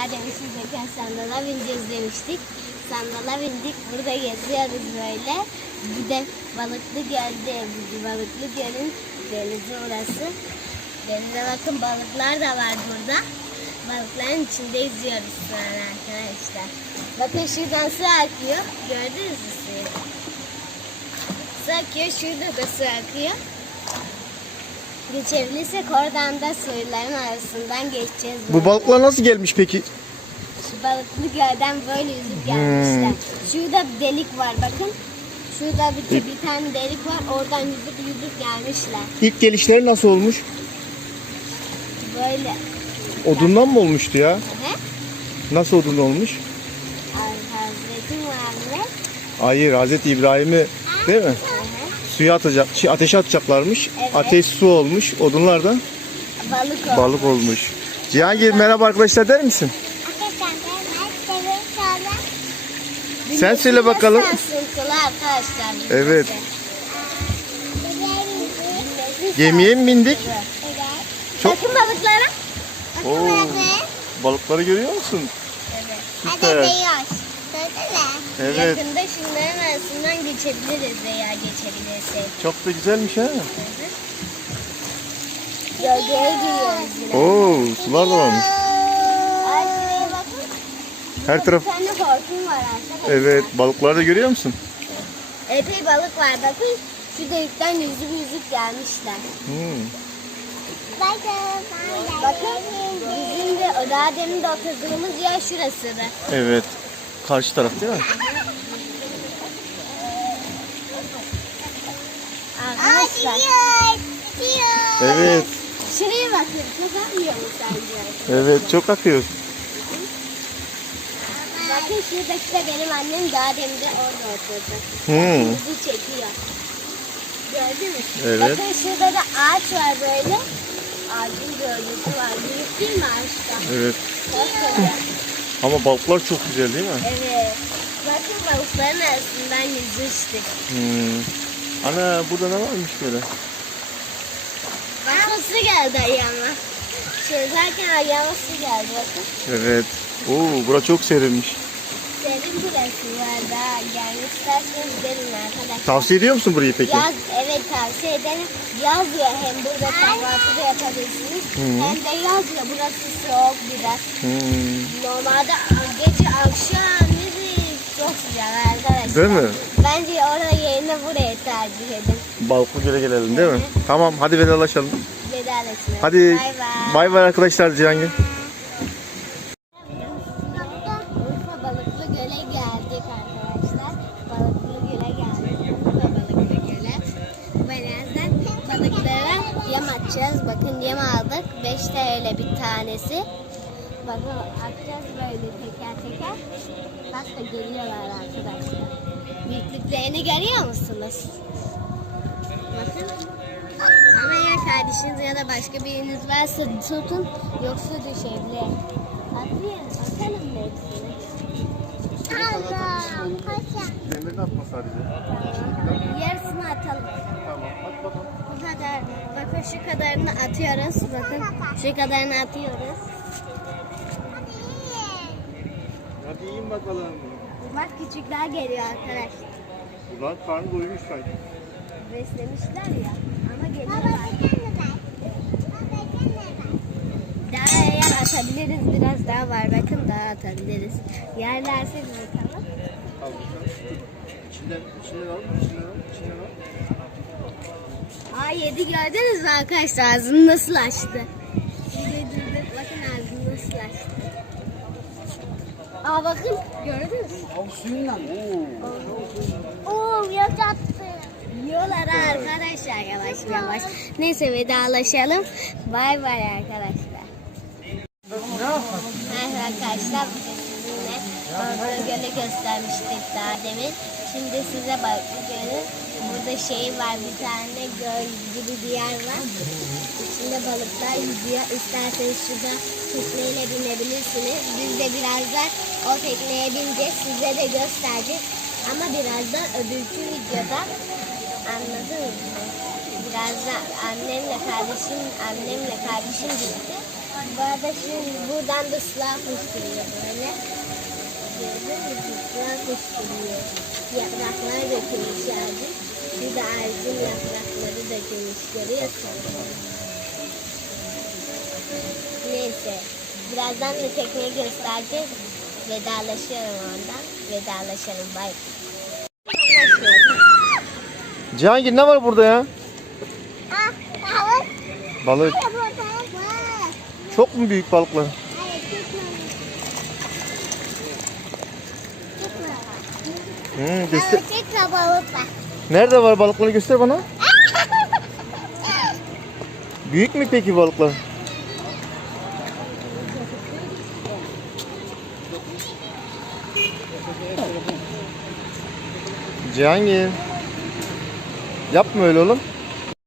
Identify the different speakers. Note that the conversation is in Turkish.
Speaker 1: daha demiştik sandala bineceğiz demiştik. Sandala bindik. Burada geziyoruz böyle. Bir de Balıklı Göl'de. Balıklı Göl'ün denizi orası. Denize bakın, balıklar da var burada. Balıkların içinde yüzüyoruz şu an arkadaşlar. Bakın şuradan su akıyor. Gördünüz mü suyu? Su akıyor. Şurada da su akıyor. Geçebilirsek oradan da suyların arasından geçeceğiz.
Speaker 2: Bu balıklar nasıl gelmiş peki?
Speaker 1: Şu Balıklı Göl'den böyle yüzüp gelmişler. Şurada bir delik var bakın. Şurada bir tane delik var. Oradan yüzüp gelmişler.
Speaker 2: İlk gelişleri nasıl olmuş?
Speaker 1: Böyle.
Speaker 2: Odundan mı olmuştu ya?
Speaker 1: Hı.
Speaker 2: Nasıl odun olmuş?
Speaker 1: Hazreti Muhammed.
Speaker 2: Hayır, Hazreti İbrahim'i değil mi?
Speaker 1: Hı.
Speaker 2: Suya atacak, ateşe atacaklarmış.
Speaker 1: Evet.
Speaker 2: Ateş su olmuş. Odunlar da
Speaker 1: Balık olmuş.
Speaker 2: balık olmuş. Cihangir merhaba arkadaşlar der misin? Sen söyle bakalım.
Speaker 1: Sıkıntılı arkadaşlar.
Speaker 2: Evet. Gemiye mi bindik? Çok.
Speaker 1: Bakın balıklara.
Speaker 2: Oo, balıkları görüyor musun?
Speaker 1: Evet.
Speaker 2: Süper. Evet.
Speaker 1: Yakında şunların arasından geçebiliriz veya geçebilirsek.
Speaker 2: Çok da güzelmiş ha.
Speaker 1: Gölgeye giriyoruz yine.
Speaker 2: Oo, sular da varmış.
Speaker 1: Ay şuraya bakın.
Speaker 2: Her taraf.
Speaker 1: Bir tane hortum var arkadaşlar.
Speaker 2: Evet, balıkları da görüyor musun?
Speaker 1: Epey balık var bakın. Şu delikten yüzüp gelmişler. Bakın bizim de daha demin de oturduğumuz yer şurası da.
Speaker 2: Evet. Karşı taraf değil mi?
Speaker 1: Arkadaşlar.
Speaker 2: Evet.
Speaker 1: Şuraya bakın. Çok akmıyor mu sence?
Speaker 2: Evet, çok akıyor.
Speaker 1: Bakın şuradaki de benim annem daha demin de orada oturdu.
Speaker 2: Hmm.
Speaker 1: Bizi çekiyor. Gördün mü?
Speaker 2: Evet.
Speaker 1: Bakın şurada da ağaç var böyle. Ağacın gölgesi var. Büyük değil mi ağaçta?
Speaker 2: Evet.
Speaker 1: Koskoca.
Speaker 2: Ama balıklar çok güzel değil mi?
Speaker 1: Evet. Bakın balıkların arasından yüzüştük.
Speaker 2: Ana burada ne varmış böyle?
Speaker 1: Bakın su geldi ayağıma. Çözerken ayağıma su geldi bakın.
Speaker 2: Evet. Oo, bura çok serinmiş.
Speaker 1: Serin burası var daha. Gelmek isterseniz gelin arkadaşlar.
Speaker 2: Tavsiye ediyor musun burayı peki?
Speaker 1: Yaz, evet tavsiye ederim. Yaz ya hem burada kahvaltı da yapabilirsiniz. Hem de yaz ya burası soğuk biraz. Normalde gece akşam müzik çok güzel arkadaşlar.
Speaker 2: Değil mi?
Speaker 1: Bence orada yerine buraya tercih edin.
Speaker 2: Balıklı Göl'e gelelim değil mi? Tamam, hadi vedalaşalım.
Speaker 1: Vedalaşın.
Speaker 2: Hadi
Speaker 1: Bay bay.
Speaker 2: bay bay arkadaşlar Cihangir.
Speaker 1: Urfa Balıklı Göl'e geldik arkadaşlar. Balıklı Göl'e geldik. Urfa Balıklı Göl'e. Birazdan balıklara yem atacağız. Bakın yem aldık. 5 TL bir tanesi. Bakın atacağız böyle teker teker. Bak da geliyorlar arkadaşlar. Büyüklüklerini görüyor musunuz? Bakın. Ama eğer kardeşiniz ya da başka biriniz varsa tutun, yoksa düşebilir. Atlayın, atalım mı hepsini? Atalım.
Speaker 2: Demirini atma sadece.
Speaker 1: Tamam. Yarısını atalım.
Speaker 2: Tamam, at bakalım.
Speaker 1: Bu kadar. Bakın şu kadarını atıyoruz. Bakın şu kadarını atıyoruz.
Speaker 2: Hadi yiyin bakalım.
Speaker 1: Bak küçükler geliyor arkadaşlar.
Speaker 2: Bunlar karnı doymuş sanki.
Speaker 1: Beslemişler ya. Ama geliyorlar. Daha eğer atabiliriz, biraz daha var. Bakın daha atabiliriz. Yerlerse bir bakalım.
Speaker 2: Al bakalım. İçinden al.
Speaker 1: Aa yedi, gördünüz mü arkadaşlar? Ağzını nasıl açtı? Bakın ağzını nasıl açtı. Aa bakın gördünüz mü?
Speaker 2: Al suyundan.
Speaker 1: Oo yakattı. Yiyorlar arkadaşlar yavaş yavaş. Neyse vedalaşalım. Bay bay arkadaşlar. Merhaba arkadaşlar. Bugün sizinle Balıklı Gölü göstermiştik daha demin. Şimdi size Balıklı Gölü. Burada şey var, bir tane göl gibi bir yer var. İçinde balıklar yüzüyor. İsterseniz şurada tekneyle binebilirsiniz. Biz de birazdan o tekneye bineceğiz. Size de göstereceğiz. Ama birazdan öbürkü videoda, anladınız mı? Birazdan annemle kardeşim gitti. Bu arada şimdi buradan da sular fışkırıyor böyle. Gördün mü? Sular fışkırıyor. Yapraklar dökülmüşlerdi. Bir de ağacın yaprakları dökülmüş. Görüyorsun. Neyse. Birazdan da tekneyi göstereceğiz. Vedalaşıyorum ondan. Vedalaşalım. Bay.
Speaker 2: Cihangir ne var burada ya? Balık. Çok mu büyük balıklar? Göster.
Speaker 1: Tekrar balık var.
Speaker 2: Nerede var balıkları göster bana. Büyük mü peki balıklar? Cihangir. Yapma öyle oğlum.